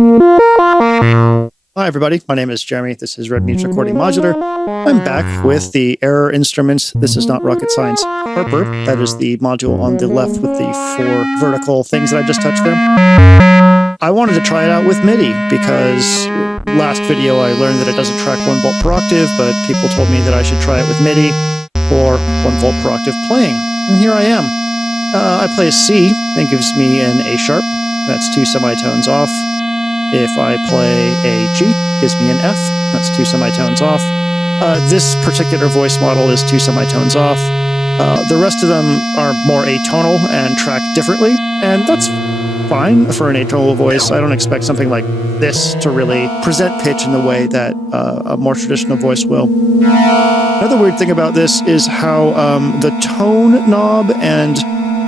Hi everybody, my name is Jeremy. This is Red Meats Recording Modular. I'm back with the Error Instruments. This is not rocket science. Kharper, that is the module on the left with the 4 vertical things that I just touched there. I wanted to try it out with MIDI because last video I learned that it doesn't track 1 volt per octave, but people told me that I should try it with MIDI or 1 volt per octave playing. And here I am. I play a C, that gives me an A sharp. That's 2 semitones off. If I play a G, it gives me an F. That's 2 semitones off. This particular voice model is 2 semitones off. The rest of them are more atonal and track differently, and that's fine for an atonal voice. I don't expect something like this to really present pitch in the way that a more traditional voice will. Another weird thing about this is how the tone knob and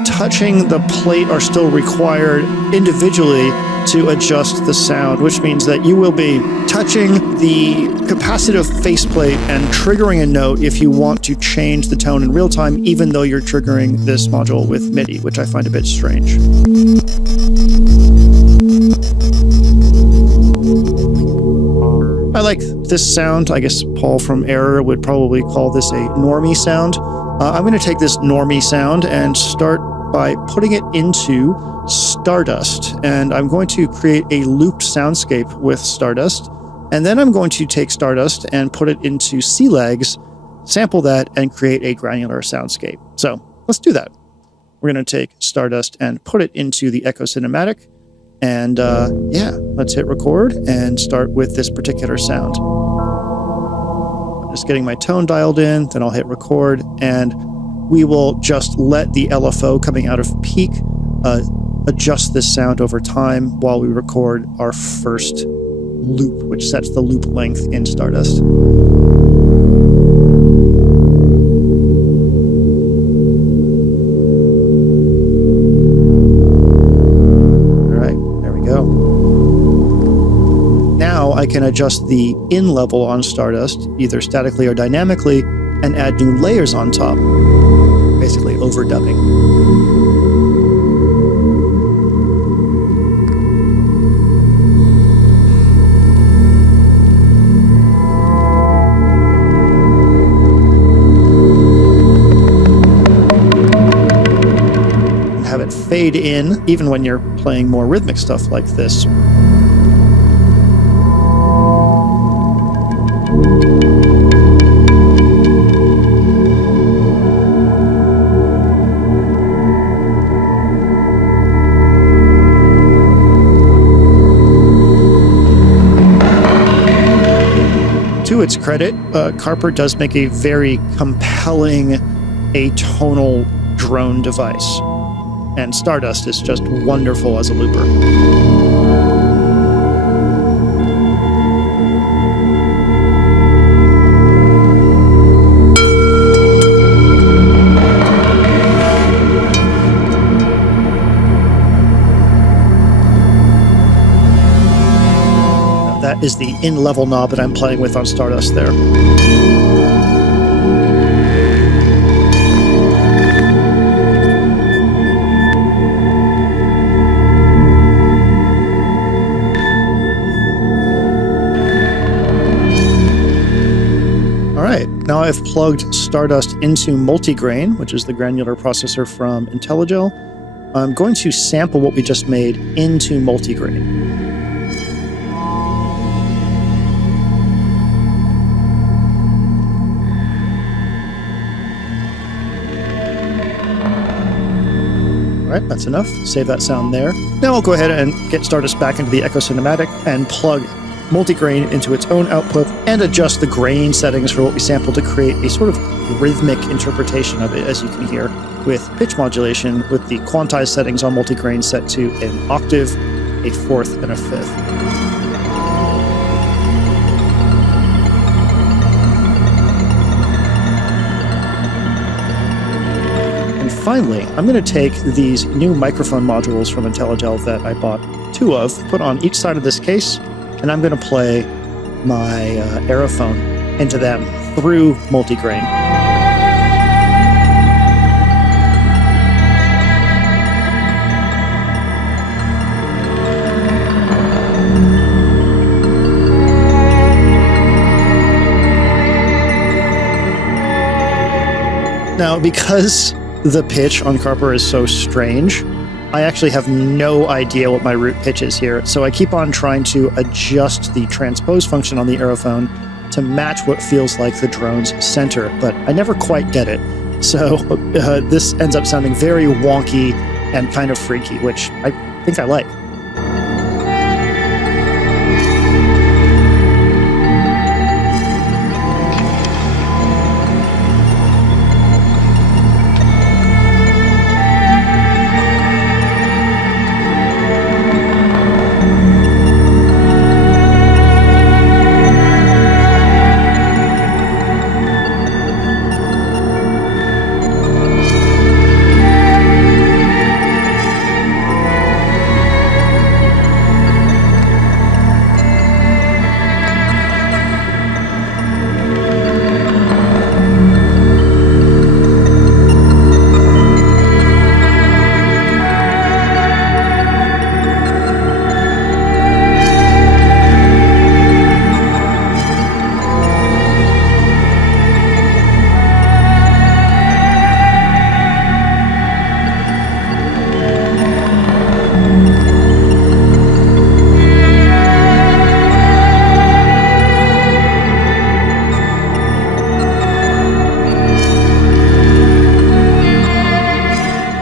touching the plate are still required individually to adjust the sound, which means that you will be touching the capacitive faceplate and triggering a note if you want to change the tone in real time, even though you're triggering this module with MIDI, which I find a bit strange. I like this sound. I guess Paul from Error would probably call this a normie sound. I'm going to take this normie sound and start by putting it into Stardust, and I'm going to create a looped soundscape with Stardust, and then I'm going to take Stardust and put it into C-Legs, sample that, and create a granular soundscape. So let's do that. We're going to take Stardust and put it into the Echo Cinematic, and yeah, let's hit record and start with this particular sound. Just getting my tone dialed in, then I'll hit record, and we will just let the LFO coming out of peak adjust this sound over time while we record our first loop, which sets the loop length in Stardust. All right, there we go. Now I can adjust the in level on Stardust, either statically or dynamically, and add new layers on top, basically overdubbing. Have it fade in, even when you're playing more rhythmic stuff like this. To its credit, Kharper does make a very compelling atonal drone device, and Stardust is just wonderful as a looper. That is the in-level knob that I'm playing with on Stardust there. Alright, now I've plugged Stardust into Multigrain, which is the granular processor from Intellijel. I'm going to sample what we just made into Multigrain. Alright, that's enough. Save that sound there. Now I'll go ahead and get Stardust back into the Echo Cinematic and plug Multigrain into its own output and adjust the grain settings for what we sampled to create a sort of rhythmic interpretation of it, as you can hear, with pitch modulation with the quantized settings on Multigrain set to an octave, a fourth, and a fifth. Finally, I'm going to take these new microphone modules from Intellijel that I bought 2 of, put on each side of this case, and I'm going to play my Aerophone into them through Multigrain. Now, because the pitch on Kharper is so strange, I actually have no idea what my root pitch is here, so I keep on trying to adjust the transpose function on the Aerophone to match what feels like the drone's center, but I never quite get it. So this ends up sounding very wonky and kind of freaky, which I think I like.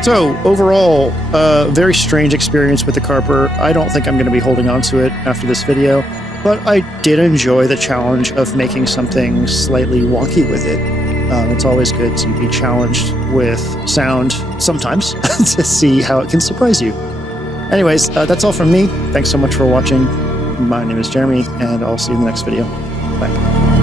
So overall, very strange experience with the Kharper. I don't think I'm going to be holding on to it after this video, but I did enjoy the challenge of making something slightly wonky with it. It's always good to be challenged with sound sometimes to see how it can surprise you. Anyways, that's all from me. Thanks so much for watching. My name is Jeremy, and I'll see you in the next video. Bye.